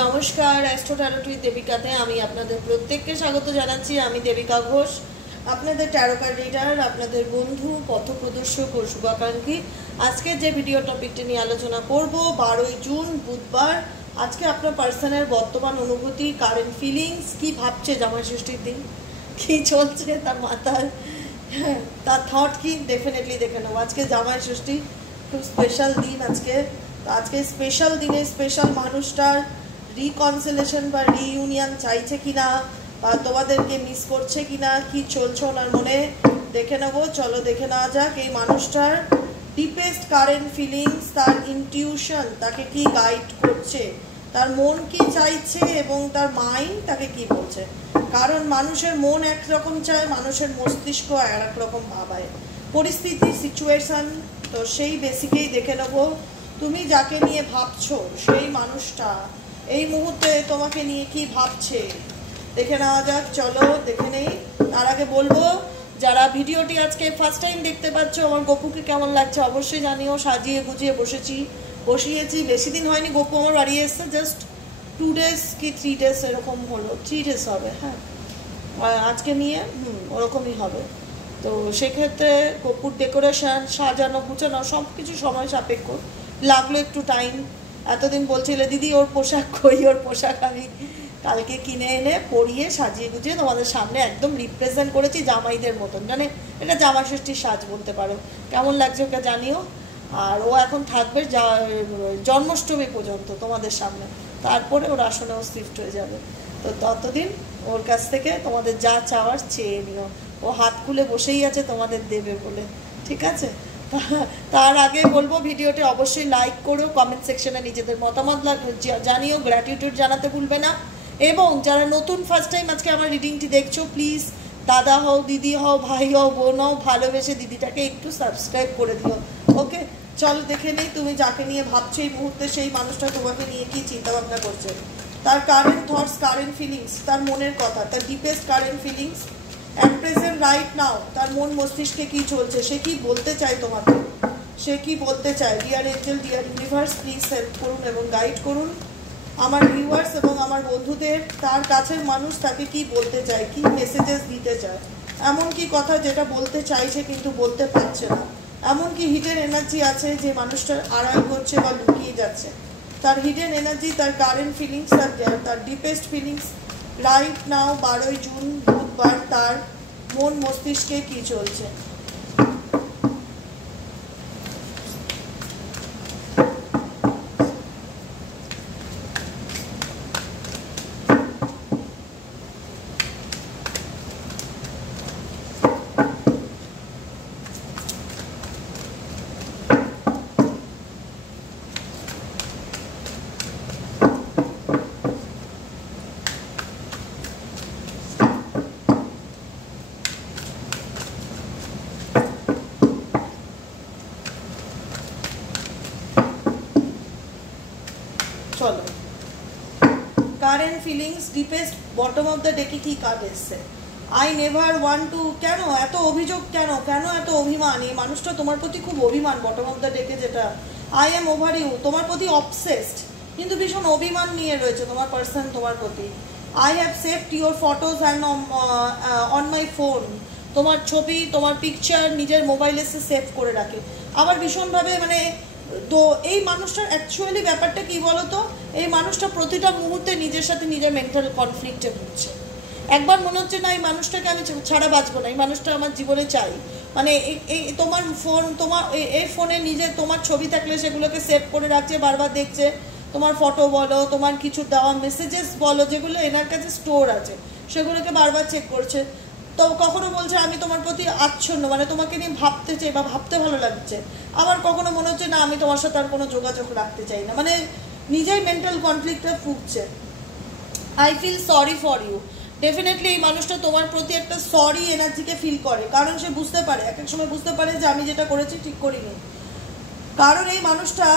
নমস্কার, astro tarot with দেবিকাতে আমি আপনাদের প্রত্যেককে স্বাগত জানাচ্ছি। আমি দেবিকা ঘোষ, আপনাদের ট্যারো কার্ড রিডার, আপনাদের বন্ধু, পথপ্রদর্শক ও শুভাকাঙ্ক্ষী। আজকে যে ভিডিও টপিকটি নিয়ে আলোচনা করব 12ই জুন বুধবার। আজকে আপনার পার্সনের বর্তমান অনুভূতি, কারেন্ট ফিলিংস, কি ভাবছে জামাই ষষ্ঠীর দিন, কি চলছে তার মাথায়, তার থট কি, ডেফিনেটলি দেখে নেবো। আজকে জামাই ষষ্ঠী, খুব স্পেশাল দিন আজকে। আজকে স্পেশাল দিনে স্পেশাল মানুষটার রিকনসিলেশন বা রিইউনিয়ন চাইছে কিনা, বা তোমাদেরকে মিস করছে কিনা, কি চলছে ওনার মনে, দেখে নেবো। চলো দেখে নেওয়া যাক এই মানুষটার ডিপেস্ট কারেন্ট ফিলিংস, তার ইনটিউশন তাকে কি গাইড করছে, তার মন কি চাইছে এবং তার মাইন্ড তাকে কি বলছে। কারণ মানুষের মন একরকম চায়, মানুষের মস্তিষ্ক আর এক রকম ভাবায়, পরিস্থিতি, সিচুয়েশন। তো সেই বেসিকেই দেখে নেবো তুমি যাকে নিয়ে ভাবছো সেই মানুষটা এই মুহূর্তে তোমাকে নিয়ে কি ভাবছে, দেখে নেওয়া যাক। চলো দেখে নেই। তার আগে বলবো, যারা ভিডিওটি আজকে ফার্স্ট টাইম দেখতে পাচ্ছ, আমার গপুকে কেমন লাগছে অবশ্যই জানিও। সাজিয়ে গুজিয়ে বসিয়েছি, বেশি দিন হয়নি গপু আমার বাড়ি এসছে, জাস্ট 2 days কি 3 days এরকম হলো, 3 days হবে। হ্যাঁ, আজকে নিয়ে ওরকমই হবে। তো সেক্ষেত্রে গপুর ডেকোরেশন, সাজানো গুছানো সব কিছু সময় সাপেক্ষ, লাগলো একটু টাইম। এতদিন বলছিলে দিদি ওর পোশাক কই, ওর পোশাক আমি কালকে কিনে এনে পরিয়ে সাজিয়ে গুজিয়ে তোমাদের সামনে একদম রিপ্রেজেন্ট করেছি জামাইদের মতন। মানে এটা জামাই ষষ্ঠীর সাজ বলতে পারো। কেমন লাগছে ওকে জানিও। আর ও এখন থাকবে জন্মাষ্টমী পর্যন্ত তোমাদের সামনে, তারপরে ওর আসনেও শিফট হয়ে যাবে। তো ততদিন ওর কাছ থেকে তোমাদের যা চাওয়ার চেয়ে নিও। ও হাত খুলে বসেই আছে তোমাদের দেবে বলে, ঠিক আছে। তার আগে বলবো ভিডিওটি অবশ্যই লাইক করো, কমেন্ট সেকশনে নিজেদের মতামত জানিও, গ্র্যাটিটিউড জানাতে ভুলবে না। এবং যারা নতুন ফার্স্ট টাইম আজকে আমার রিডিংটি দেখছো, প্লিজ দাদা হও, দিদি হও, ভাই হও, বোন হও, ভালোবেসে দিদিটাকে একটু সাবস্ক্রাইব করে দিও। ওকে, চল দেখে নেই তুমি যাকে নিয়ে ভাবছো এই মুহূর্তে সেই মানুষটা তোমাকে নিয়ে কি চিন্তা ভাবনা করছে, তার কারেন্ট থটস, কারেন্ট ফিলিংস, তার মনের কথা, তার deepest current feelings at present right now. তার মন মস্তিষ্কে কি চলছে, সে কি বলতে চায় তোমাকে, সে কি বলতে চায়। Dear angel, deer universe, please help করুন এবং গাইড করুন আমার ভিউয়ার্স এবং আমার বন্ধুদের। তার কাছের মানুষ তাকে কি বলতে চায়, কি মেসেজেস দিতে চায়, এমন কি কথা যেটা বলতে চাইছে কিন্তু বলতে পারছে না, এমন কি হিডেন এনার্জি আছে যে মানুষটার আড়াল করছে বা লুকিয়ে যাচ্ছে। তার হিডেন এনার্জি, তার কারেন্ট ফিলিংস, তার ডিপেস্ট ফিলিংস রাইট নাও 12ই জুন বুধবার, তার মন মস্তিষ্কে কি চলছে। চলো, current feelings deepest bottom of the ডেকে কি কার্ড এসছে। আই নেভার ওয়ান্ট টু, কেন এত অভিযোগ, কেন এত অভিমান। এই মানুষটা তোমার প্রতি খুব অভিমান, বটম অফ দ্য ডেকে যেটা। আই এম ওভার ইউ, তোমার প্রতি অবসেসড, কিন্তু ভীষণ অভিমান নিয়ে রয়েছে তোমার পার্সন তোমার প্রতি। I have saved your photos and on my phone, তোমার ছবি, তোমার পিকচার নিজের মোবাইলে সে সেভ করে রাখে। আবার ভীষণভাবে মানে, তো এই মানুষটার অ্যাকচুয়ালি ব্যাপারটা কি বলতো, এই মানুষটা প্রতিটা মুহূর্তে নিজের সাথে নিজের মেন্টাল কনফ্লিক্টে ভুগছে। একবার মনে হচ্ছে না এই মানুষটাকে আমি ছাড়া বাঁচবো না, এই মানুষটা আমার জীবনে চাই। মানে এই তোমার ফোন, তোমার এই ফোনে নিজে তোমার ছবি থাকলে সেগুলোকে সেভ করে রাখছে, বারবার দেখছে। তোমার ফটো বলো, তোমার কিছু দেওয়া মেসেজেস বলো, যেগুলো এনার কাছে স্টোর আছে সেগুলোকে বারবার চেক করছে। তো কখনো বলছে আমি তোমার প্রতি আচ্ছন্ন, মানে তোমাকে নিয়ে ভাবতে চাই বা ভাবতে ভালো লাগছে। আবার কখনো মনে হচ্ছে না আমি তোমার সাথে আর কোনো যোগাযোগ রাখতে চাই না, মানে নিজেই মেন্টাল কনফ্লিক্টে ভুগছে। I feel sorry for you, definitely এই মানুষটা তোমার প্রতি একটা সরি এনার্জিকে ফিল করে, কারণ সে বুঝতে পারে, এক এক সময় বুঝতে পারে যে আমি যেটা করেছি ঠিক করিনি। কারণ এই মানুষটা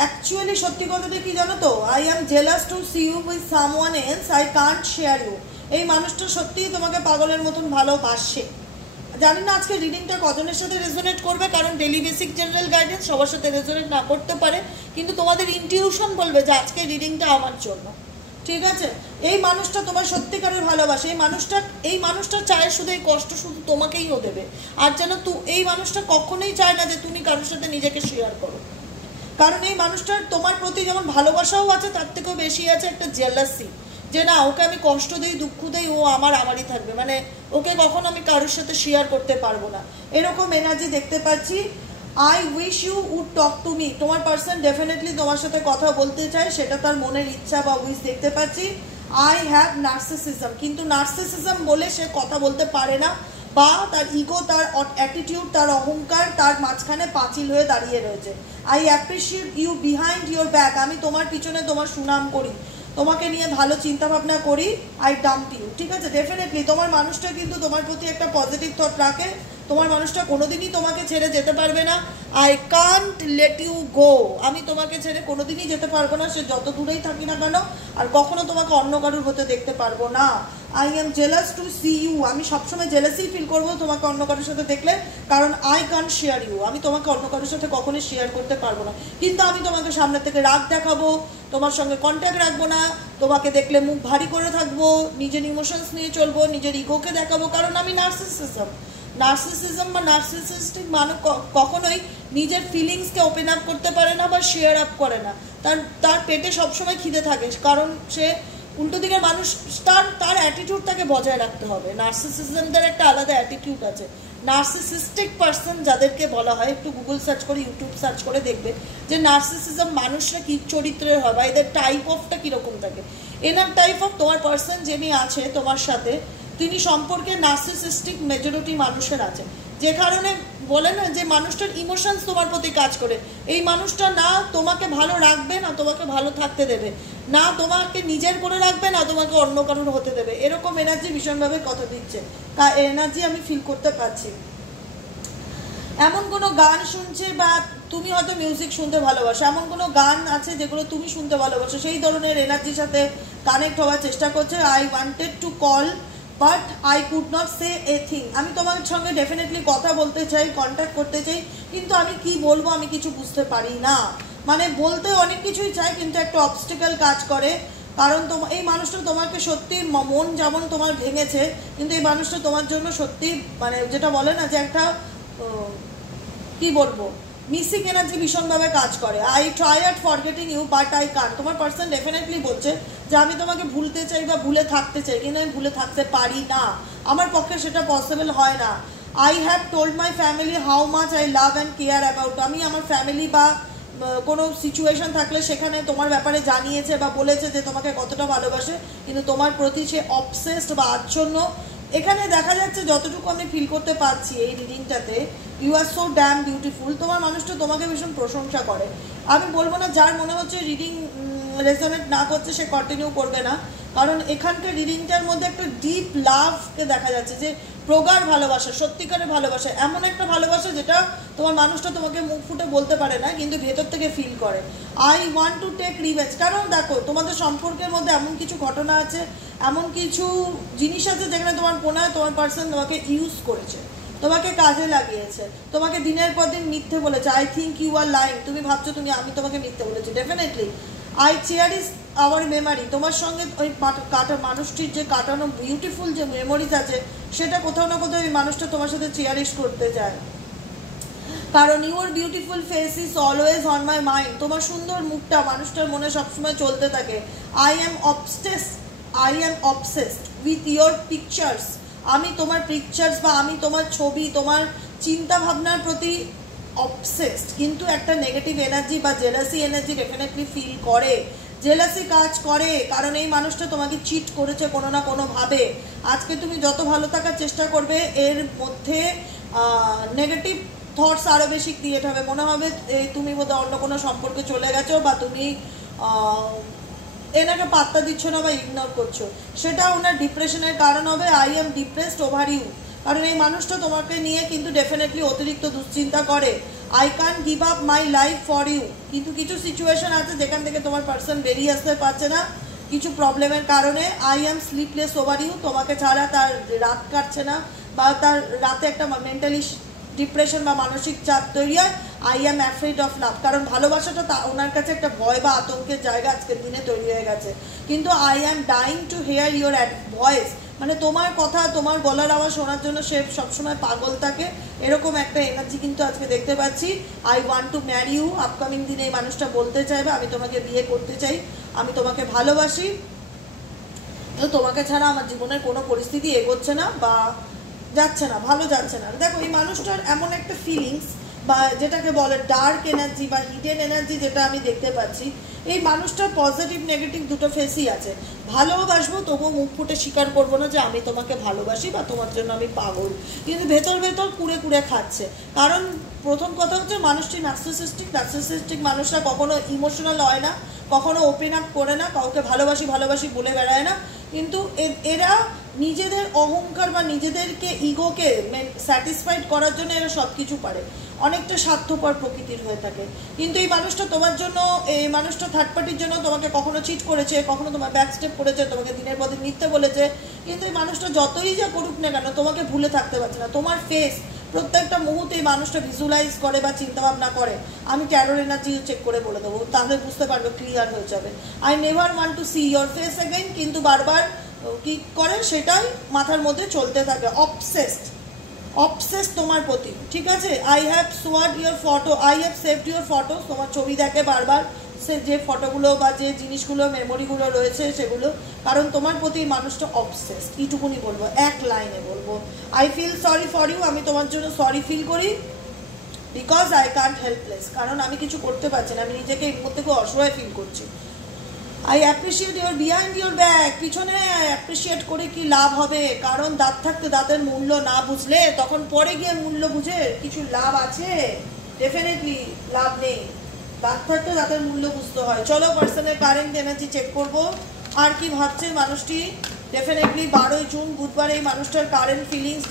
অ্যাকচুয়ালি সত্যি কথাটা কি জানো তো, I am jealous to see you with someone else, I can't share you. এই মানুষটা সত্যিই তোমাকে পাগলের মতন ভালোবাসে, জানি না আজকে রিডিংটা কজনের সাথে রেজোনেট করবে, কারণ ডেলি বেসিক জেনারেল গাইডেন্স সবার সাথে রেজোনেট না করতে পারে, কিন্তু তোমাদের ইনটিউশন বলবে যে আজকে রিডিংটা আমার জন্য, ঠিক আছে? এই মানুষটা তোমার সত্যিকারের ভালোবাসে, এই মানুষটা চায় শুধু এই কষ্ট শুধু তোমাকেই ও দেবে, আর যেন এই মানুষটা কখনোই চায় না যে তুমি কারোর সাথে নিজেকে শেয়ার করো, কারণ এই মানুষটার তোমার প্রতি যেমন ভালোবাসাও আছে তার থেকেও বেশি আছে একটা জেলাসি, যে না ওকে আমি কষ্ট দিই দুঃখ দিই ও আমারই থাকবে, মানে ওকে কখনো আমি কারোর সাথে শেয়ার করতে পারবো না, এরকম এনার্জি দেখতে পাচ্ছি। I wish you would talk to me, তোমার পার্সন ডেফিনেটলি তোমার সাথে কথা বলতে চায়, সেটা তার মনের ইচ্ছা বা উইশ দেখতে পাচ্ছি। আই হ্যাভ নার্সিসিজম, কিন্তু নার্সিসিজম বলে সে কথা বলতে পারে না, বা তার ইগো, তার অ্যাটিটিউড, তার অহংকার তার মাঝখানে পাঁচিল হয়ে দাঁড়িয়ে রয়েছে। I appreciate you behind your back, আমি তোমার পিছনে তোমার সুনাম করি, তোমাকে নিয়ে ভালো চিন্তা ভাবনা করি। আই ডাম্প ইউ, ঠিক আছে? ডেফিনেটলি তোমার মানুষটা কিন্তু তোমার প্রতি একটা পজিটিভ থট রাখে, তোমার মানুষটা কোনোদিনই তোমাকে ছেড়ে যেতে পারবে না। I can't let you go, আমি তোমাকে ছেড়ে কোনোদিনই যেতে পারবো না, সে যত দূরেই থাকি না কেন, আর কখনো তোমাকে অন্য কারোর হতে দেখতে পারবো না। I am jealous to see you, আমি সবসময় জেলাসি ফিল করবো তোমাকে অন্য কারোর সাথে দেখলে, কারণ আই কান্ট শেয়ার ইউ, আমি তোমাকে অন্য কারোর সাথে কখনোই শেয়ার করতে পারবো না, কিন্তু আমি তোমাকে সামনে থেকে রাগ দেখাবো, তোমার সঙ্গে কন্ট্যাক্ট রাখবো না, তোমাকে দেখলে মুখ ভারী করে থাকবো, নিজের ইমোশনস নিয়ে চলবো, নিজের ইগোকে দেখাবো, কারণ আমি নার্সিসিজম বা নার্সিসিস্টিক মানুষ কখনোই নিজের ফিলিংসকে ওপেন আপ করতে পারে না বা শেয়ার আপ করে না, তার পেটে সবসময় খিদে থাকে, কারণ সে উল্টো দিকের মানুষ, তার অ্যাটিটিউড তাকে বজায় রাখতে হবে। নার্সিসিজমদের একটা আলাদা অ্যাটিটিউড আছে। নার্সিসিস্টিক পার্সন যাদেরকে বলা হয়, একটু গুগল সার্চ করে ইউটিউব সার্চ করে দেখবে যে নার্সিসিজম মানুষরা কী চরিত্রের হয় বা এদের টাইপ অফটা কীরকম থাকে। এনার টাইপ অফ তোমার পার্সন যিনি আছে তোমার সাথে, তিনি সম্পর্কে নার্সিসিস্টিক মেজরিটি মানুষের আছে, যে কারণে বলে না যে মানুষটার ইমোশনস তোমার প্রতি কাজ করে, এই মানুষটা না তোমাকে ভালো রাখবে না তোমাকে ভালো থাকতে দেবে, না তোমাকে নিজের করে রাখবে না তোমাকে অন্য কারোর হতে দেবে, এরকম এনার্জি ভীষণভাবে কথা দিচ্ছে, এনার্জি আমি ফিল করতে পারছি। এমন কোনো গান শুনছে বা তুমি হয়তো মিউজিক শুনতে ভালোবাসো, এমন কোনো গান আছে যেগুলো তুমি শুনতে ভালোবাসো, সেই ধরনের এনার্জির সাথে কানেক্ট হওয়ার চেষ্টা করছে। I wanted to call but I could not say a thing, আমি তোমার সঙ্গে ডেফিনেটলি কথা বলতে চাই, কন্ট্যাক্ট করতে চাই, কিন্তু আমি কি বলবো আমি কিছু বুঝতে পারি না, মানে বলতে অনেক কিছুই চাই কিন্তু একটা অবস্টিকেল কাজ করে, কারণ এই মানুষটা তোমাকে সত্যি মন যেমন তোমার ভেঙেছে, কিন্তু এই মানুষটা তোমার জন্য সত্যি মানে যেটা বলে না যে একটা কি বলবো মিসিং এনার্জি ভীষণভাবে কাজ করে। I tried forgetting you but I can't, তোমার পার্সন ডেফিনেটলি বলছে যে আমি তোমাকে ভুলতে চাই বা ভুলে থাকতে চাই, কিন্তু আমি ভুলে থাকতে পারি না, আমার পক্ষে সেটা পসিবল হয় না। I have told my family how much I love and care about, আমি আমার ফ্যামিলি বা কোনো সিচুয়েশন থাকলে সেখানে তোমার ব্যাপারে জানিয়েছে বা বলেছে যে তোমাকে কতটা ভালোবাসে, কিন্তু তোমার প্রতি সে অবসেসড বা আচ্ছন্ন। এখানে দেখা যাচ্ছে যতটুকু আমি ফিল করতে পারছি এই রিডিংটাতে, you are so damn beautiful, তোমার মানুষটা তোমাকে ভীষণ প্রশংসা করে। আমি বলবো না যার মনে হচ্ছে রিডিং রেজোনেট না করছে সে কন্টিনিউ করবে না, কারণ এখানকার রিডিংটার মধ্যে একটা ডিপ লাভকে দেখা যাচ্ছে, যে প্রগাঢ় ভালোবাসা, সত্যিকারের ভালোবাসা, এমন একটা ভালোবাসা যেটা তোমার মানুষটা তোমাকে মুখ ফুটে বলতে পারে না কিন্তু ভেতর থেকে ফিল করে। I want to take revenge, কারণ দেখো তোমাদের সম্পর্কের মধ্যে এমন কিছু ঘটনা আছে, এমন কিছু জিনিস আছে যেখানে তোমার মনে হয় তোমার পার্সন তোমাকে ইউজ করেছে, তোমাকে কাজে লাগিয়েছে, তোমাকে দিনের পর দিন মিথ্যে বলেছে। I think you are lying, তুমি ভাবছো আমি তোমাকে মিথ্যে বলেছি, definitely. I cherish our memory, তোমার সঙ্গে ওই মানুষটির যে কাটানো বিউটিফুল যে মেমোরিজ আছে সেটা কোথাও না কোথাও ওই মানুষটা তোমার সাথে চেয়ারিশ করতে চায়, কারণ your beautiful face is always on my mind, তোমার সুন্দর মুখটা মানুষটার মনে সবসময় চলতে থাকে। I am obsessed with your pictures, আমি তোমার পিকচার্স বা আমি তোমার ছবি, তোমার চিন্তা ভাবনার প্রতি অবসেসড, কিন্তু একটা নেগেটিভ এনার্জি বা জেলাসি এনার্জি ডেফিনেটলি ফিল করে, জেলাসি কাজ করে, কারণ এই মানুষটা তোমাকে চিট করেছে কোনো না কোনোভাবে। আজকে তুমি যত ভালো থাকার চেষ্টা করবে এর মধ্যে নেগেটিভ থটস আরও বেশি ক্রিয়েট হবে, মনে হবে তুমি বোধহয় অন্য কোনো সম্পর্কে চলে গেছো বা তুমি এনাকে পাত্তা দিচ্ছ না বা ইগনোর করছো, সেটা ওনার ডিপ্রেশনের কারণ হবে। I am depressed over you, কারণ এই মানুষটা তোমাকে নিয়ে কিন্তু ডেফিনেটলি অতিরিক্ত দুশ্চিন্তা করে। I can give up my life for you, কিন্তু কিছু সিচুয়েশন আছে যেখান থেকে তোমার পার্সন বেরিয়ে আসতে পারছে না কিছু প্রবলেমের কারণে। I am sleepless over you, তোমাকে ছাড়া তার রাত কাটছে না, বা তার রাতে একটা মেন্টালি ডিপ্রেশন বা মানসিক চাপ তৈরি হয়, I am afraid of love. কারণ ভালোবাসাটা ওনার কাছে একটা ভয় বা আতঙ্কের জায়গা আজকের দিনে তৈরি হয়ে গেছে। কিন্তু I am dying to hear your voice, মানে তোমার কথা, তোমার গলার আওয়াজ শোনার জন্য সে সবসময় পাগল থাকে, এরকম একটা এনার্জি কিন্তু আজকে দেখতে পাচ্ছি। I want to marry you, upcoming দিনে এই মানুষটা বলতে চাইবে আমি তোমাকে বিয়ে করতে চাই, আমি তোমাকে ভালোবাসি, তোমাকে ছাড়া আমার জীবনের কোনো পরিস্থিতি এগোচ্ছে না বা যাচ্ছে না, ভালো যাচ্ছে না। দেখো এই মানুষটার এমন একটা ফিলিংস বা যেটাকে বলে ডার্ক এনার্জি বা হিডেন এনার্জি, যেটা আমি দেখতে পাচ্ছি এই মানুষটার পজিটিভ নেগেটিভ দুটো ফেসই আছে। ভালোবাসবো তবুও মুখ ফুটে স্বীকার করবো না যে আমি তোমাকে ভালোবাসি বা তোমার জন্য আমি পাগল, কিন্তু ভেতর ভেতর কুড়ে কুড়ে খাচ্ছে। কারণ প্রথম কথা হচ্ছে মানুষটি নার্সিসিস্টিক মানুষরা কখনো ইমোশনাল হয় না, কখনো ওপেন আপ করে না, কাউকে ভালোবাসি ভালোবাসি বলে বেড়ায় না, কিন্তু এরা নিজেদের অহংকার বা নিজেদেরকে ইগোকে স্যাটিসফাইড করার জন্য এরা সব কিছু পারে, অনেকটা স্বার্থপর প্রকৃতির হয়ে থাকে। কিন্তু এই মানুষটা তোমার জন্য, এই মানুষটা থার্ড পার্টির জন্য তোমাকে কখনো চিট করেছে, কখনো তোমার ব্যাক স্টেপ করেছে, তোমাকে দিনের পর দিন মিথ্যে বলেছে, কিন্তু এই মানুষটা যতই যা করুক না কেন তোমাকে ভুলে থাকতে পারছে না। তোমার ফেস প্রত্যেকটা মুহূর্তে এই মানুষটা ভিজুয়ালাইজ করে বা চিন্তাভাবনা করে। আমি ট্যারোর এনার্জি চেক করে বলে দেবো, তাহলে বুঝতে পারবে, ক্লিয়ার হয়ে যাবে। I never want to see your face again, কিন্তু বারবার কি করে সেটাই মাথার মধ্যে চলতে থাকে। অবসেসড তোমার প্রতি, ঠিক আছে। I have sword your photo, I have saved your photo, তোমার ছবি দেখে বারবার, সে যে ফটোগুলো বা যে জিনিসগুলো মেমোরিগুলো রয়েছে সেগুলো, কারণ তোমার প্রতি মানুষটা অবসেসড। এইটুকুনি বলবো, এক লাইনে বলবো, I feel sorry for you, আমি তোমার জন্য সরি ফিল করি, বিকজ আই কান্ট হেল্পলেস, কারণ আমি কিছু করতে পারছি না, আমি নিজেকে এই মুহূর্তে খুব অসহায় ফিল করছি। I appreciate your behind your back, পিছনে অ্যাপ্রিসিয়েট করে কি লাভ হবে, কারণ দাঁত থাকতে দাঁতের মূল্য না বুঝলে তখন পরে গিয়ে মূল্য বুঝে কিছু লাভ আছে, ডেফিনেটলি লাভ নেই, দাঁত থাকতে দাঁতের মূল্য বুঝতে হয়। চলো পার্সনের কারেন্ট এনার্জি চেক করবো, আর কি ভাবছে মানুষটি। ডেফিনেটলি 12 জুন বুধবার এই মানুষটার current feelings,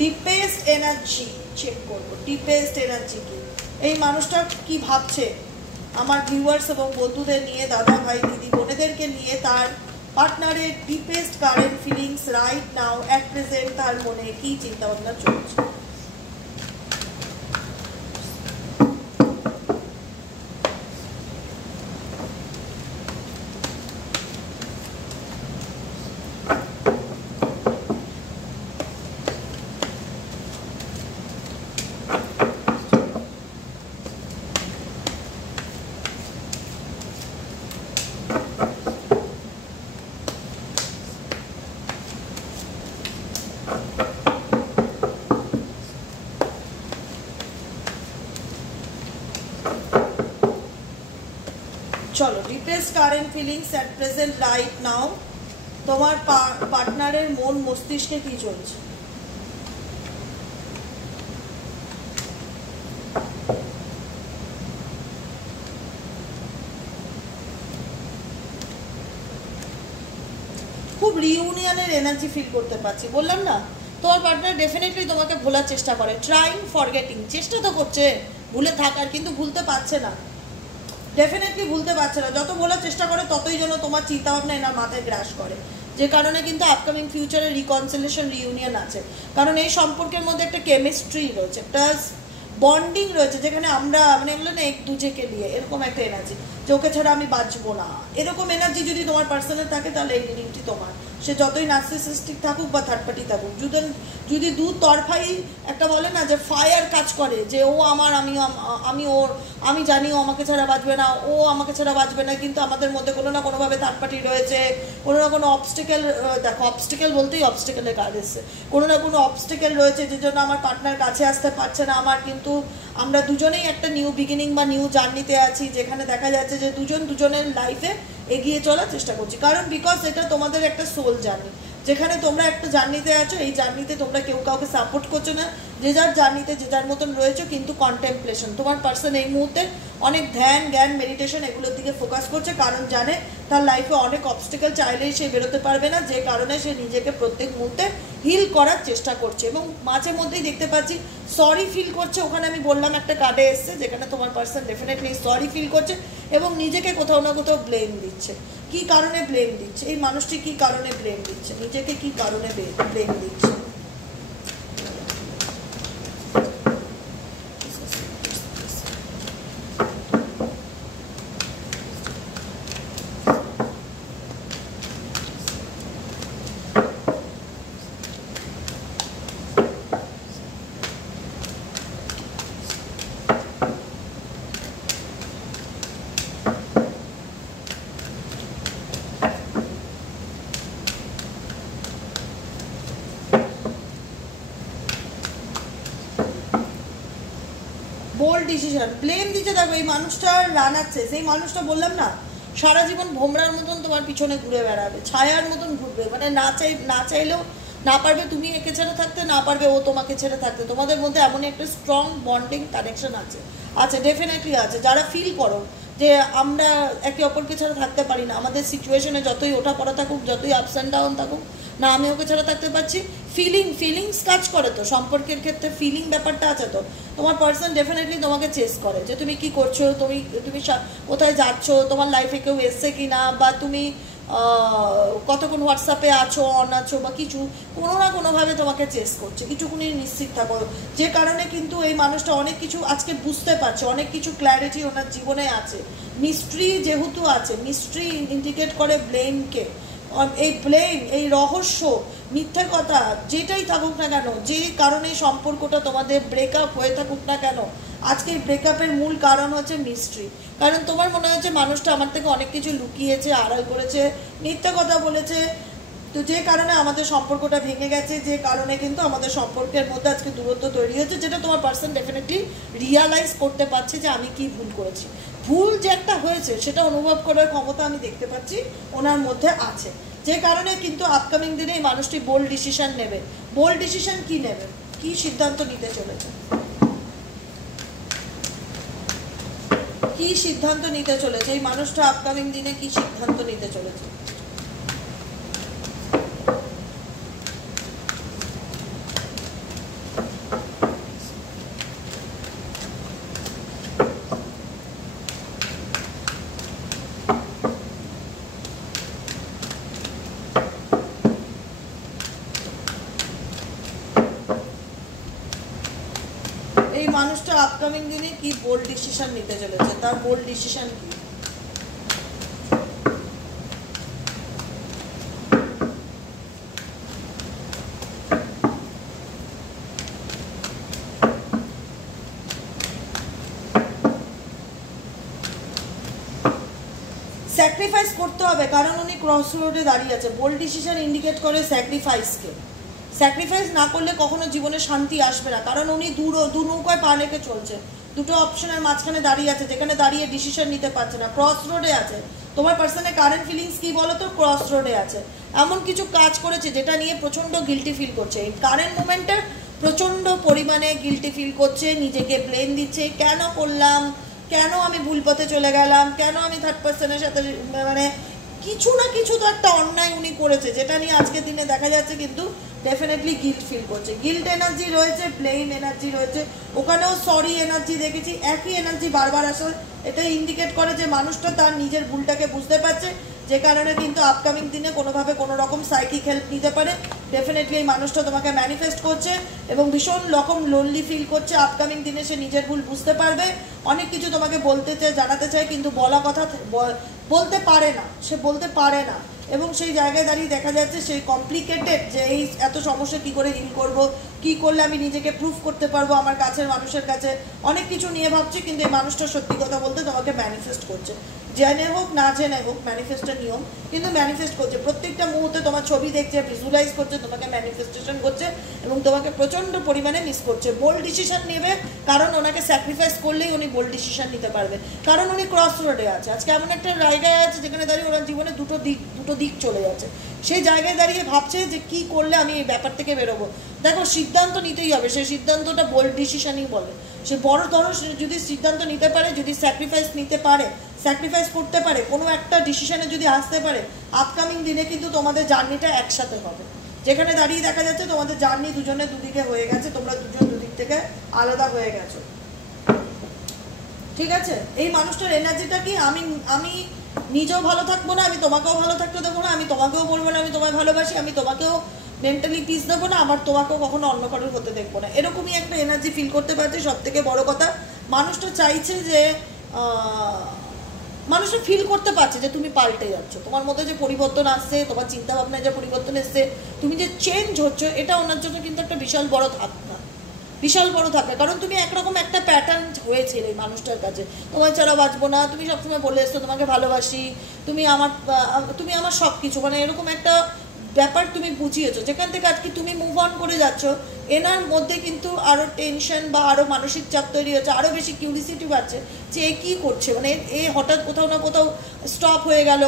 deepest energy check করবো। ডিপেস্ট এনার্জি কি, এই মানুষটা কি ভাবছে আমার ভিউয়ার্স এবং বন্ধুদের নিয়ে, দাদা ভাই দিদি বোনেদেরকে নিয়ে, তার পার্টনারের deepest current feelings right now at present, তার মনে কি চিন্তা ভাবনা চলছে। চলো deepest current feelings at present right now, তোমার পার্টনারের মন মস্তিষ্কে কি চলছে। খুব রিউনিয়নের এনার্জি ফিল করতে পারছি, বললাম না তোমার পার্টনার ডেফিনেটলি তোমাকে ভোলার চেষ্টা করে, ট্রাইং ফরগেটিং, চেষ্টা তো করছে ভুলে থাকার, কিন্তু ভুলতে পারছে না, ডেফিনেটলি ভুলতে পারছে না। যত ভোলার চেষ্টা করে ততই যেন তোমার চিন্তাভাবনা এনার মাথায় গ্রাস করে, যে কারণে কিন্তু আপকামিং ফিউচারে রিকনসিলেশন রিউনিয়ন আছে। কারণ এই সম্পর্কের মধ্যে একটা কেমিস্ট্রি রয়েছে, একটা বন্ডিং রয়েছে, যেখানে আমরা মানে এগুলো না এক দুজেকে নিয়ে এরকম একটা এনার্জি, যে ওকে ছাড়া আমি বাঁচবো না, এরকম এনার্জি যদি তোমার পার্সনের থাকে তাহলে এই রিডিংটি তোমার। সে যতই নার্সিসিস্টিক থাকুক বা থার্ড পার্টি থাকুক, যদি দু তরফাই একটা বলে না যে ফায়ার কাজ করে, যে ও আমার, আমি ওর, আমি জানি ও আমাকে ছাড়া বাঁচবে না, ও আমাকে ছাড়া বাঁচবে না, কিন্তু আমাদের মধ্যে কোনো না কোনোভাবে থার্ড পার্টি রয়েছে, কোনো না কোনো অবস্টেকেল, দেখো অবস্টেকেল বলতেই অবস্টেকেলের কাজ এসছে, কোনো না কোনো অবস্টেকেল রয়েছে যে জন্য আমার পার্টনার কাছে আসতে পারছে না আমার, কিন্তু আমরা দুজনেই একটা নিউ বিগিনিং বা নিউ জার্নিতে আছি, যেখানে দেখা যাচ্ছে যে দুজনের লাইফে এগিয়ে চলার চেষ্টা করছি। কারণ বিকজ এটা তোমাদের একটা সোল জার্নি, যেখানে তোমরা একটা জার্নিতে আছো, এই জার্নিতে তোমরা কেউ কাউকে সাপোর্ট করছো না, যে যার জার্নিতে যে যার মতন রয়েছে, কিন্তু কন্টেম্পলেশন, তোমার পার্সন এই মুহূর্তে অনেক ধ্যান জ্ঞান মেডিটেশন এগুলোর দিকে ফোকাস করছে, কারণ জানে তার লাইফে অনেক অবস্টেকেল চাইলেই সে বেরোতে পারবে না, যে কারণে সে নিজেকে প্রত্যেক মুহূর্তে হিল করার চেষ্টা করছে। এবং মাঝে মধ্যেই দেখতে পাচ্ছি সরি ফিল করছে, ওখানে আমি বললাম একটা কার্ডে এসছে যেখানে তোমার পার্সন ডেফিনেটলি সরি ফিল করছে, এবং নিজেকে কোথাও না কোথাও ব্লেম দিচ্ছে। কি কারণে ব্লেম দিচ্ছে এই মানুষটি? কি কারণে ব্লেম দিচ্ছে নিজেকে? কি কারণে ব্লেম দিচ্ছে? বোল্ড ডিসিশন, ব্লেম দিচ্ছে। দেখো এই মানুষটা রানাচ্ছে, সেই মানুষটা বললাম না সারা জীবন ভোমরার মতন তোমার পিছনে ঘুরে বেড়াবে, ছায়ার মতন ঘুরবে, মানে না চাইলেও না পারবে তুমি একে ছেড়ে থাকতে, না পারবে ও তোমাকে ছেড়ে থাকতে। তোমাদের মধ্যে এমন একটা স্ট্রং বন্ডিং কানেকশন আছে, ডেফিনেটলি আছে। যারা ফিল করো যে আমরা একে অপরকে ছাড়া থাকতে পারি না, আমাদের সিচুয়েশনে যতই ওঠা পড়া থাকুক, যতই আপস অ্যান্ড ডাউন থাকুক, না আমি ওকে ছাড়া থাকতে পারছি, ফিলিংস কাজ করে তো সম্পর্কের ক্ষেত্রে, ফিলিং ব্যাপারটা আছে তো। তোমার পার্সন ডেফিনেটলি তোমাকে চেস করে যে তুমি কি করছো, তুমি কোথায় যাচ্ছ, তোমার লাইফে কেউ এসছে কি না, বা তুমি কতক্ষণ হোয়াটসঅ্যাপে আছো, অন আছো, বা কিছু কোনো না কোনোভাবে তোমাকে চেস করছে, কিছুক্ষণই নিশ্চিত থাকো। যে কারণে কিন্তু এই মানুষটা অনেক কিছু আজকে বুঝতে পারছে, অনেক কিছু ক্ল্যারিটি ওনার জীবনে আছে। মিস্ট্রি যেহেতু আছে, মিস্ট্রি ইন্ডিকেট করে ব্লেমকে। এই ব্লেম, এই রহস্য, মিথ্যে কথা যেটাই থাকুক না কেন, যে কারণে সম্পর্কটা তোমাদের ব্রেকআপ হয়ে থাকুক না কেন, আজকে এই ব্রেকআপের মূল কারণ হচ্ছে মিস্ট্রি। কারণ তোমার মনে হচ্ছে মানুষটা আমার থেকে অনেক কিছু লুকিয়েছে, আড়াল করেছে, মিথ্যে কথা বলেছে, তো যে কারণে আমাদের সম্পর্কটা ভেঙে গেছে, যে কারণে কিন্তু আমাদের সম্পর্কের মধ্যে আজকে দূরত্ব তৈরি হয়েছে, যেটা তোমার পার্সন ডেফিনেটলি রিয়ালাইজ করতে পারছে যে আমি কি ভুল করেছি। ভুল যে একটা হয়েছে সেটা অনুভব করার ক্ষমতা আমি দেখতে পাচ্ছি ওনার মধ্যে আছে, যে কারণে কিন্তু আপকামিং দিনে এই মানুষটি বোল্ড ডিসিশন নেবে। বোল্ড ডিসিশন কি নেবে, কি সিদ্ধান্ত নিতে চলেছে, কি সিদ্ধান্ত নিতে চলেছে এই মানুষটা আপকামিং দিনে, কি সিদ্ধান্ত নিতে চলেছে? এই মানুষটা আপকামিং দিনে কি বোল্ড ডিসিশন নিতে চলেছে, তার বোল্ড ডিসিশন কি? স্যাক্রিফাইস করতে হবে, কারণ উনি ক্রস রোডে দাঁড়িয়ে আছে। বোল্ড ডিসিশন ইন্ডিকেট করে স্যাক্রিফাইসকে। স্যাক্রিফাইস না করলে কখনো জীবনে শান্তি আসবে না, কারণ উনি দু নৌকায় পা রেখে চলছে, দুটো অপশনের মাঝখানে দাঁড়িয়ে আছে, যেখানে দাঁড়িয়ে ডিসিশন নিতে পারছে না, ক্রস রোডে আছে। তোমার পার্সনের কারেন্ট ফিলিংস কি বলো তো? ক্রস রোডে আছে। এমন কিছু কাজ করেছে যেটা নিয়ে প্রচণ্ড গিল্টি ফিল করছে, এই কারেন্ট মোমেন্টে প্রচণ্ড পরিমাণে গিল্টি ফিল করছে, নিজেকে ব্লেম দিচ্ছে, কেন করলাম, কেন আমি ভুল পথে চলে গেলাম, কেন আমি থার্ড পার্সনের সাথে, মানে কিছু না কিছু তো একটা অন্যায় উনি করেছে, যেটা নিয়ে আজকের দিনে দেখা যাচ্ছে কিন্তু ডেফিনেটলি গিল্ট ফিল করছে। গিল্ট এনার্জি রয়েছে, ব্লেম এনার্জি রয়েছে, ওখানেও সরি এনার্জি দেখেছি, একই এনার্জি বারবার আসে। এটা ইন্ডিকেট করে যে মানুষটা তার নিজের ভুলটাকে বুঝতে পারছে, যে কারণে কিন্তু আপকামিং দিনে কোনোভাবে কোনো রকম সাইকিক হেল্প নিতে পারে। ডেফিনেটলি এই মানুষটা তোমাকে ম্যানিফেস্ট করছে এবং ভীষণ রকম লোনলি ফিল করছে। আপকামিং দিনে সে নিজের ভুল বুঝতে পারবে, অনেক কিছু তোমাকে বলতে চায়, জানাতে চায়, কিন্তু বলা কথা বলতে পারে না, সে বলতে পারে না। এবং সেই জায়গায় দাঁড়িয়ে দেখা যাচ্ছে সেই কমপ্লিকেটেড, যে এই এত সমস্যা কী করে ডিল করব, কী করলে আমি নিজেকে প্রুফ করতে পারবো আমার কাছের মানুষের কাছে, অনেক কিছু নিয়ে ভাবছি। কিন্তু এই মানুষটা সত্যি কথা বলতে তোমাকে ম্যানিফেস্ট করছে, জেনে হোক না জেনে হোক, ম্যানিফেস্টের নিয়ম, কিন্তু ম্যানিফেস্ট করছে। প্রত্যেকটা মুহূর্তে তোমার ছবি দেখছে, ভিজুয়ালাইজ করছে, তোমাকে ম্যানিফেস্টেশন করছে এবং তোমাকে প্রচণ্ড পরিমাণে মিস করছে। বোল্ড ডিসিশন নেবে, কারণ ওনাকে স্যাক্রিফাইস করলেই উনি বোল্ড ডিসিশন নিতে পারবে, কারণ উনি ক্রস রোডে আছে। আজকে এমন একটা জায়গায় আছে যেখানে দাঁড়িয়ে ওনার জীবনে দুটো দিক চলে যাচ্ছে। সেই জায়গায় দাঁড়িয়ে ভাবছে যে কি করলে আমি এই ব্যাপার থেকে বেরোবো। দেখো, সিদ্ধান্ত নিতেই হবে, সেই সিদ্ধান্তটা বোল্ড ডিসিশনই বলে। সে বড় ধরো যদি সিদ্ধান্ত নিতে পারে, যদি স্যাক্রিফাইস নিতে পারে, স্যাক্রিফাইস করতে পারে, কোনো একটা ডিসিশনে যদি আসতে পারে, আপকামিং দিনে কিন্তু তোমাদের জার্নিটা একসাথে হবে। যেখানে দাঁড়িয়ে দেখা যাচ্ছে তোমাদের জার্নি দুজনে দুদিকে হয়ে গেছে, তোমরা দুজন দুদিক থেকে আলাদা হয়ে গেছো। ঠিক আছে? এই মানুষটার এনার্জিটা কি, আমি আমি নিজেও ভালো থাকবো না, আমি তোমাকেও ভালো থাকতে দেবো না, আমি তোমাকেও বলবো না আমি তোমায় ভালোবাসি, আমি তোমাকেও মেন্টালি পিস দেবো না, আবার তোমাকেও কখনো অন্য কারোর হতে দেখবো না, এরকমই একটা এনার্জি ফিল করতে পারছি। সব থেকে বড় কথা, মানুষটা চাইছে যে মানুষটা ফিল করতে পারছে যে তুমি পাল্টে যাচ্ছ, তোমার মধ্যে যে পরিবর্তন আসছে, তোমার চিন্তা ভাবনায় যে পরিবর্তন এসছে, তুমি যে চেঞ্জ হচ্ছ, এটা ওনার জন্য কিন্তু একটা বিশাল বড় ধাক্কা, বিশাল বড় ধাক্কা। কারণ তুমি একরকম একটা প্যাটার্ন হয়েছিল এই মানুষটার কাছে, তোমার ছাড়া বাঁচবো না, তুমি সবসময় বলে এসছো তোমাকে ভালোবাসি, তুমি আমার সব কিছু, মানে এরকম একটা ব্যাপার তুমি বুঝিয়েছো, যেখান থেকে আজকে তুমি মুভ অন করে যাচ্ছ। এনার মধ্যে কিন্তু আরও টেনশন বা আরও মানসিক চাপ তৈরি হচ্ছে, আরও বেশি কিউরিসিটি বাড়ছে যে এ কী করছে, মানে এ হঠাৎ কোথাও না কোথাও স্টপ হয়ে গেল,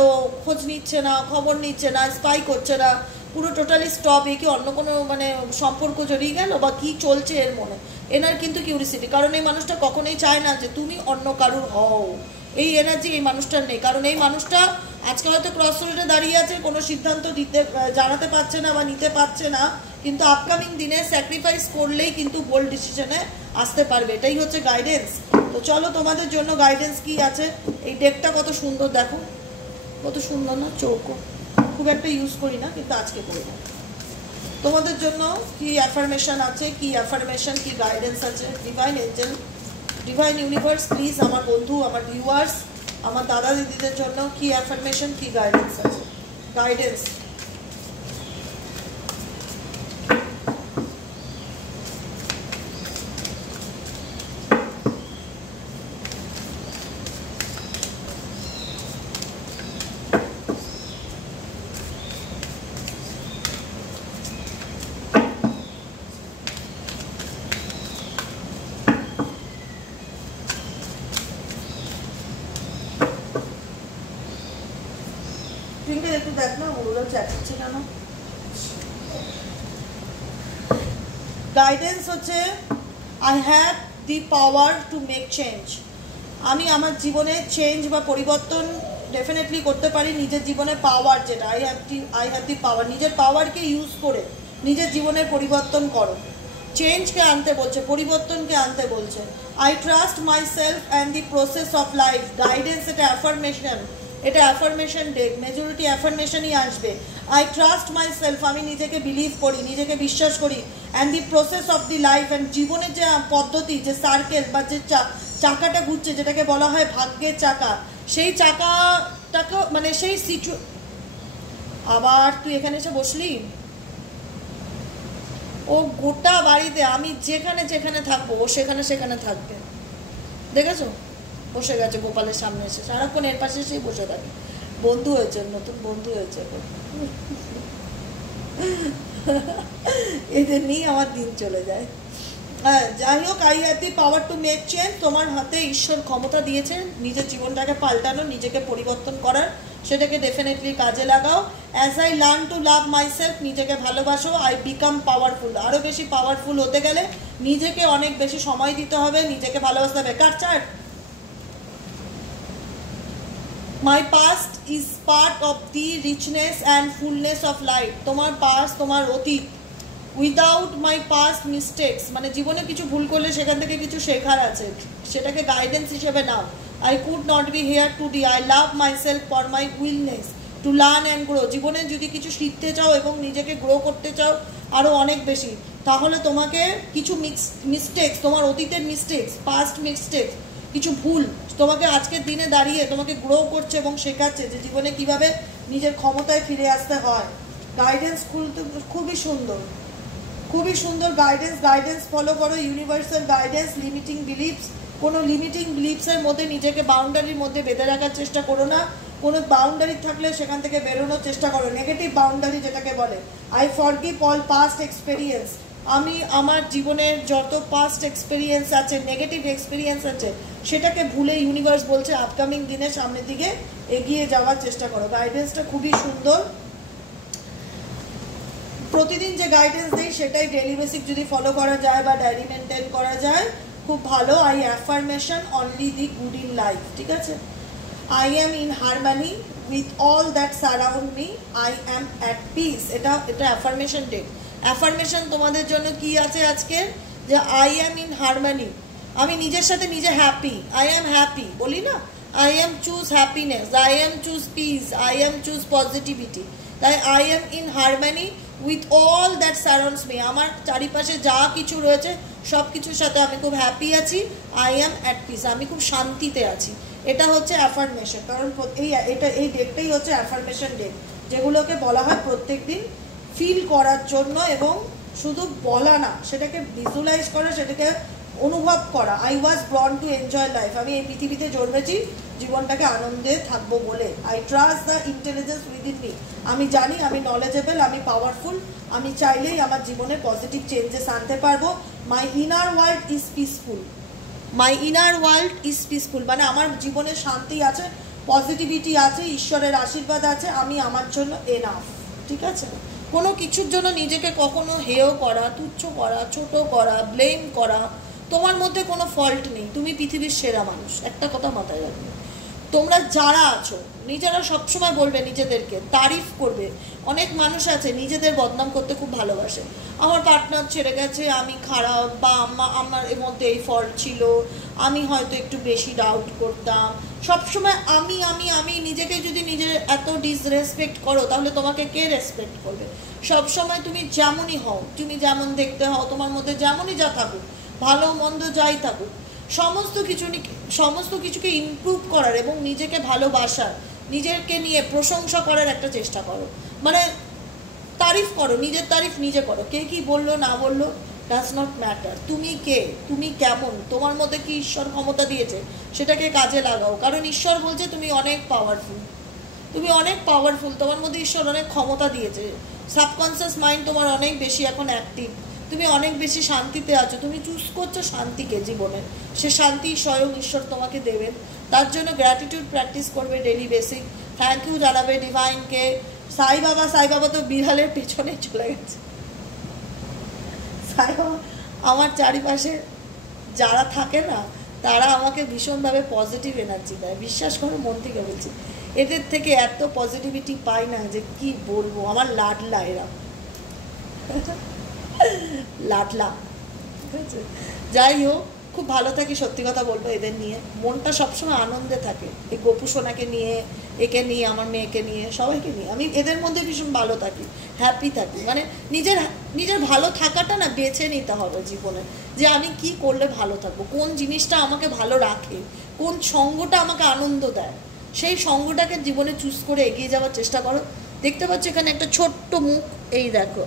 খোঁজ নিচ্ছে না, খবর নিচ্ছে না, স্পাই করছে না, পুরো টোটালি স্টপ। এ কি অন্য কোনো মানে সম্পর্ক জড়িয়ে গেল বা কি চলছে এর মনে, এনার কিন্তু কিউরিসিটি। কারণ এই মানুষটা কখনোই চায় না যে তুমি অন্য কারুর হও, এই এনার্জি এই মানুষটার নেই। কারণ এই মানুষটা আজকে হয়তো ক্রস রোডে দাঁড়িয়ে আছে, কোনো সিদ্ধান্ত জানাতে পারছে না বা নিতে পারছে না, কিন্তু আপকামিং দিনে স্যাক্রিফাইস করলেই কিন্তু বোল্ড ডিসিশনে আসতে পারবে, এটাই হচ্ছে গাইডেন্স। তো চলো তোমাদের জন্য গাইডেন্স কি আছে। এই ডেকটা কত সুন্দর দেখো, কত সুন্দর না, চৌকো, খুব একটা ইউজ করি না কিন্তু আজকে করি না। তোমাদের জন্য কি অ্যাফার্মেশন আছে, কি অ্যাফার্মেশন, কি গাইডেন্স আছে। Divine Angel, divine universe, please আমার বন্ধু, আমার ভিউয়ার্স, আমার দাদা দিদিদের জন্য কি অ্যাফার্মেশন, কি গাইডেন্স আছে। গাইডেন্স, একটু দেখ না ওগুলো চাচ্ছে কেন। গাইডেন্স হচ্ছে I have the power to make change. আমি আমার জীবনে চেঞ্জ বা পরিবর্তন ডেফিনেটলি করতে পারি। নিজের জীবনে পাওয়ার যেটা আই হ্যাভ দি পাওয়ার, নিজের পাওয়ারকে ইউজ করে নিজের জীবনের পরিবর্তন করো। চেঞ্জকে আনতে বলছে, পরিবর্তনকে আনতে বলছে। I trust my self and the process of life. Guidance এটা অ্যাফার্মেশন, এটা অ্যাফার্মেশন ডেক, মেজরিটি অ্যাফার্মেশনই আসবে। আই ট্রাস্ট মাই সেলফ, আমি নিজেকে বিলিভ করি, নিজেকে বিশ্বাস করি। And the process of the life, and জীবনের যে পদ্ধতি, যে সার্কেল বা যে চাকাটা ঘুরছে, যেটাকে বলা হয় ভাগ্যের চাকা, সেই চাকাটাকে মানে সেই আবার তুই এখানে এসে বসলি। ও গোটা বাড়িতে আমি যেখানে যেখানে থাকবো ও সেখানে সেখানে থাকবে, দেখেছো? বসে গেছে গোপালের সামনে এসে, সারাক্ষণ এর পাশে এসেই বসে থাকে। বন্ধু হয়েছে, নতুন বন্ধু হয়েছে। এদের নিয়ে আমার দিন চলে যায়। হ্যাঁ, যাই হোক, I have the power to make change. তোমার হাতে ঈশ্বর ক্ষমতা দিয়েছেন নিজের জীবনটাকে পাল্টানো, নিজেকে পরিবর্তন করার, সেটাকে ডেফিনেটলি কাজে লাগাও। As I learn to love myself, নিজেকে ভালোবাসো, আই বিকাম পাওয়ারফুল। আরও বেশি পাওয়ারফুল হতে গেলে নিজেকে অনেক বেশি সময় দিতে হবে, নিজেকে ভালোবাসতে হবে। কাটচার, my past is part of the richness and fullness of life. তোমার পাস্ট, তোমার অতীত, উইদাউট মাই পাস্ট মিস্টেক্স, মানে জীবনে কিছু ভুল করলে সেখান থেকে কিছু শেখার আছে, সেটাকে গাইডেন্স হিসেবে নাও। I could not be here today, I love my self for my willingness to learn and grow. জীবনে যদি কিছু শিখতে চাও এবং নিজেকে গ্রো করতে চাও আরও অনেক বেশি, তাহলে তোমাকে কিছু মিস্টেক্স, তোমার অতীতের মিস্টেক্স, পাস্ট মিস্টেক্স, কিছু ভুল তোমাকে আজকের দিনে দাঁড়িয়ে তোমাকে গ্রো করছে এবং শেখাচ্ছে যে জীবনে কিভাবে নিজের ক্ষমতায় ফিরে আসতে হয়। গাইডেন্স খুবই সুন্দর, খুবই সুন্দর গাইডেন্স। গাইডেন্স ফলো করো, ইউনিভার্সাল গাইডেন্স। লিমিটিং বিলিভস, কোনো লিমিটিং বিলিভসের মধ্যে নিজেকে বাউন্ডারির মধ্যে বেঁধে রাখার চেষ্টা করো না। কোনো বাউন্ডারি থাকলে সেখান থেকে বেরোনোর চেষ্টা করো, নেগেটিভ বাউন্ডারি যেটাকে বলে। I forgive all past experience, আমি আমার জীবনের যত পাস্ট এক্সপেরিয়েন্স আছে, নেগেটিভ এক্সপেরিয়েন্স আছে, সেটাকে ভুলে ইউনিভার্স বলছে আপকামিং দিনে সামনের দিকে এগিয়ে যাওয়ার চেষ্টা করো। গাইডেন্সটা খুবই সুন্দর। প্রতিদিন যে গাইডেন্স দেই সেটাই ডেইলি বেসিক যদি ফলো করা যায় বা ডায়েরি মেনটেন করা যায় খুব ভালো। I affirmation only the good in life, ঠিক আছে? I am in harmony with all that surround me, I am at peace. এটা অ্যাফার্মেশন ডে। অ্যাফার্মেশন তোমাদের জন্য কি আছে আজকে, যে আই অ্যাম ইন হারমনি, আমি নিজের সাথে নিজে হ্যাপি, আই এম হ্যাপি বলি না, I am choose happiness, I am choose peace, I am choose positivity, তাই I am in harmony with all that surrounds me. আমার চারিপাশে যা কিছু রয়েছে সব কিছুর সাথে আমি খুব হ্যাপি আছি, আই এম অ্যাট পিস, আমি খুব শান্তিতে আছি। এটা হচ্ছে অ্যাফার্মেশন, কারণ এই ডেটটাই হচ্ছে অ্যাফার্মেশন ডে, যেগুলোকে বলা হয় প্রত্যেক দিন ফিল করার জন্য, এবং শুধু বলা না, সেটাকে ভিজুয়ালাইজ করা, সেটাকে অনুভব করা। I was born to enjoy life, আমি এই পৃথিবীতে জন্মেছি জীবনটাকে আনন্দে থাকবো বলে। I trust the intelligence within me, আমি জানি আমি নলেজেবল, আমি পাওয়ারফুল, আমি চাইলেই আমার জীবনে পজিটিভ চেঞ্জেস আনতে পারবো। মাই inner world is peaceful, my inner world is peaceful, মানে আমার জীবনে শান্তি আছে, পজিটিভিটি আছে, ঈশ্বরের আশীর্বাদ আছে, আমি আমার জন্য এনাফ। ঠিক আছে, কোনো কিছুর জন্য নিজেকে কখনো হেয় করা, তুচ্ছ করা, ছোট করা, ব্লেম করা, তোমার মধ্যে কোনো ফল্ট নেই, তুমি পৃথিবীর সেরা মানুষ। একটা কথা মাথায় রাখবে, তোমরা যারা আছো নিজেরা সবসময় বলবে, নিজেদেরকে তারিফ করবে। অনেক মানুষ আছে নিজেদের বদনাম করতে খুব ভালোবাসে, আমার পার্টনার ছেড়ে গেছে, আমি খারাপ, বা আমার এর মধ্যে এই ফল্ট ছিল, আমি হয়তো একটু বেশি ডাউট করতাম, সবসময় আমি আমি আমি। নিজেকে যদি নিজের এত ডিসরেসপেক্ট করো তাহলে তোমাকে কে রেসপেক্ট করবে? সবসময় তুমি যেমনই হও, তুমি যেমন দেখতে হও, তোমার মধ্যে যেমনই যা থাকুক, ভালো মন্দ যাই থাকুক, সমস্ত কিছুকে ইমপ্রুভ করার এবং নিজেকে ভালোবাসার, নিজেকে নিয়ে প্রশংসা করার একটা চেষ্টা করো। মানে তারিফ করো, নিজের তারিফ নিজে করো। কে কি বললো না বললো ডাজ নট ম্যাটার। তুমি কে, তুমি কেমন, তোমার মধ্যে কি ঈশ্বর ক্ষমতা দিয়েছে সেটাকে কাজে লাগাও। কারণ ঈশ্বর বলছে তুমি অনেক পাওয়ারফুল, তুমি অনেক পাওয়ারফুল, তোমার মধ্যে ঈশ্বর অনেক ক্ষমতা দিয়েছে। সাবকনসিয়াস মাইন্ড তোমার অনেক বেশি এখন অ্যাক্টিভ, তুমি অনেক বেশি শান্তিতে আছো, তুমি চুজ করছো শান্তিকে জীবনে, সে শান্তি স্বয়ং ঈশ্বর তোমাকে দেবেন। তার জন্য গ্র্যাটিটিউড প্র্যাকটিস করবে ডেলি বেসিক, থ্যাংক ইউ জানাবে ডিভাইনকে। সাই বাবা তো বিড়ালের পেছনে চলে গেছে। সাই বাবা আমার চারিপাশে যারা থাকে না, তারা আমাকে ভীষণভাবে পজিটিভ এনার্জি দেয়, বিশ্বাস করো, মন থেকে বলছি। এদের থেকে এত পজিটিভিটি পাই না যে কি বলবো, আমার লাডলা এরা, লাডলা। ঠিক আছে, যাই হোক, খুব ভালো থাকি, সত্যি কথা বলবো, এদের নিয়ে মনটা সবসময় আনন্দে থাকে। এই গোপু সোনাকে নিয়ে, একে নিয়ে, আমার মেয়েকে নিয়ে, সবাইকে নিয়ে আমি এদের মধ্যে ভীষণ ভালো থাকি, হ্যাপি থাকি। মানে নিজের ভালো থাকাটা না বেছে নিতে হবে জীবনে, যে আমি কি করলে ভালো থাকবো, কোন জিনিসটা আমাকে ভালো রাখে, কোন সঙ্গটা আমাকে আনন্দ দেয়, সেই সঙ্গটাকে জীবনে চুজ করে এগিয়ে যাওয়ার চেষ্টা করো। দেখতে পাচ্ছ এখানে একটা ছোট্ট মুখ, এই দেখো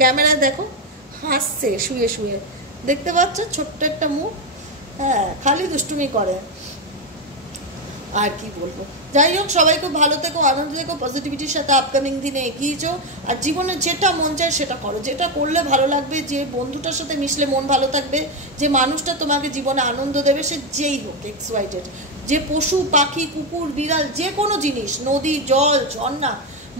ক্যামেরায় দেখো, হাসছে শুয়ে শুয়ে, দেখতে পাচ্ছ ছোট্ট একটা মুখ, হ্যাঁ, খালি দুষ্টুমি করে। আর কি বলবো, যাই হোক, সবাই খুব ভালো থেকো, আনন্দ থেকো, পজিটিভিটির সাথে আপকামিং দিনে এগিয়েছো। আর জীবনে যেটা মন চায় সেটা করো, যেটা করলে ভালো লাগবে, যে বন্ধুটার সাথে মিশলে মন ভালো থাকবে, যে মানুষটা তোমাকে জীবনে আনন্দ দেবে, সে যেই হোক, এক্সওয়াইজেড, যে পশু পাখি কুকুর বিড়াল, যে কোনো জিনিস, নদী জল ঝর্ণা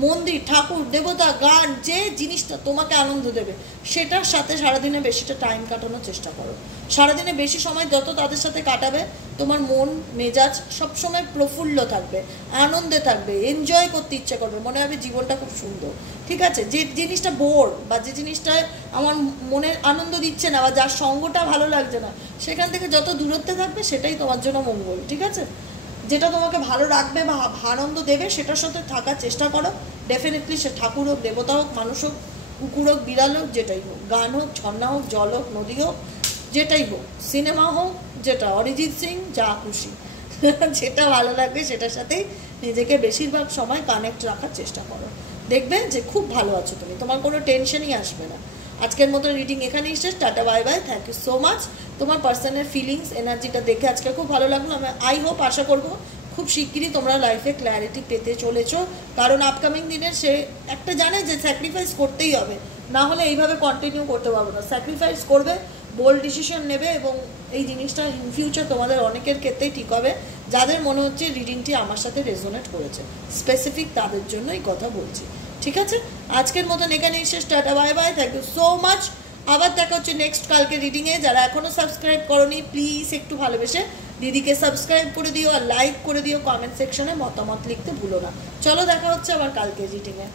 মন্দির ঠাকুর দেবতা গান, যে জিনিসটা তোমাকে আনন্দ দেবে সেটার সাথে সারাদিনে বেশিটা টাইম কাটানোর চেষ্টা করো। সারাদিনে বেশি সময় যত তাদের সাথে কাটাবে, তোমার মন মেজাজ সবসময় প্রফুল্ল থাকবে, আনন্দে থাকবে, এনজয় করতে ইচ্ছে করবে, মনে হবে জীবনটা খুব সুন্দর। ঠিক আছে, যে জিনিসটা বোর বা যে জিনিসটা আমার মনের আনন্দ দিচ্ছে না, বা যার সঙ্গটা ভালো লাগছে না, সেখান থেকে যত দূরত্বে থাকবে সেটাই তোমার জন্য মঙ্গল। ঠিক আছে, যেটা তোমাকে ভালো রাখবে বা আনন্দ দেবে সেটার সাথে থাকার চেষ্টা করো। ডেফিনেটলি সে ঠাকুর হোক, দেবতা হোক, মানুষ হোক, কুকুর হোক, বিড়াল হোক, যেটাই হোক, গান হোক, ঝর্ণা হোক, জল হোক, নদী হোক, যেটাই হোক, সিনেমা হোক, যেটা অরিজিৎ সিং, যা খুশি, যেটা ভালো লাগবে সেটার সাথেই নিজেকে বেশিরভাগ সময় কানেক্ট রাখার চেষ্টা করো। দেখবে যে খুব ভালো আছো তুমি, তোমার কোনো টেনশনই আসবে না। আজকের মতো রিডিং এখানেই শেষ, tata bye bye, thank you so much. তোমার পার্সনের ফিলিংস এনার্জিটা দেখে আজকে খুব ভালো লাগলো। আমি আশা করবো খুব শিগগিরই তোমরা লাইফে ক্ল্যারিটি পেতে চলেছো, কারণ আপকামিং দিনের সে একটা জানে যে স্যাক্রিফাইস করতেই হবে, না হলে এইভাবে কন্টিনিউ করতে পারবো না। স্যাক্রিফাইস করবে, বোল্ড ডিসিশন নেবে, এবং এই জিনিসটা ইন ফিউচার তোমাদের অনেকের ক্ষেত্রেই ঠিক হবে, যাদের মনে হচ্ছে রিডিংটি আমার সাথে রেজোনেট করেছে, স্পেসিফিক তাদের জন্য এই কথা বলছি। ঠিক আছে, আজকের মতন এখানেই শেষ, tata bye bye, thank you so much. আবার দেখা হচ্ছে নেক্সট কালকে রিডিংয়ে। যারা এখনও সাবস্ক্রাইব করোনি প্লিজ একটু ভালোবেসে দিদিকে সাবস্ক্রাইব করে দিও, আর লাইক করে দিও, কমেন্ট সেকশনে মতামত লিখতে ভুলো না। চলো দেখা হচ্ছে আবার কালকে রিডিংয়ে।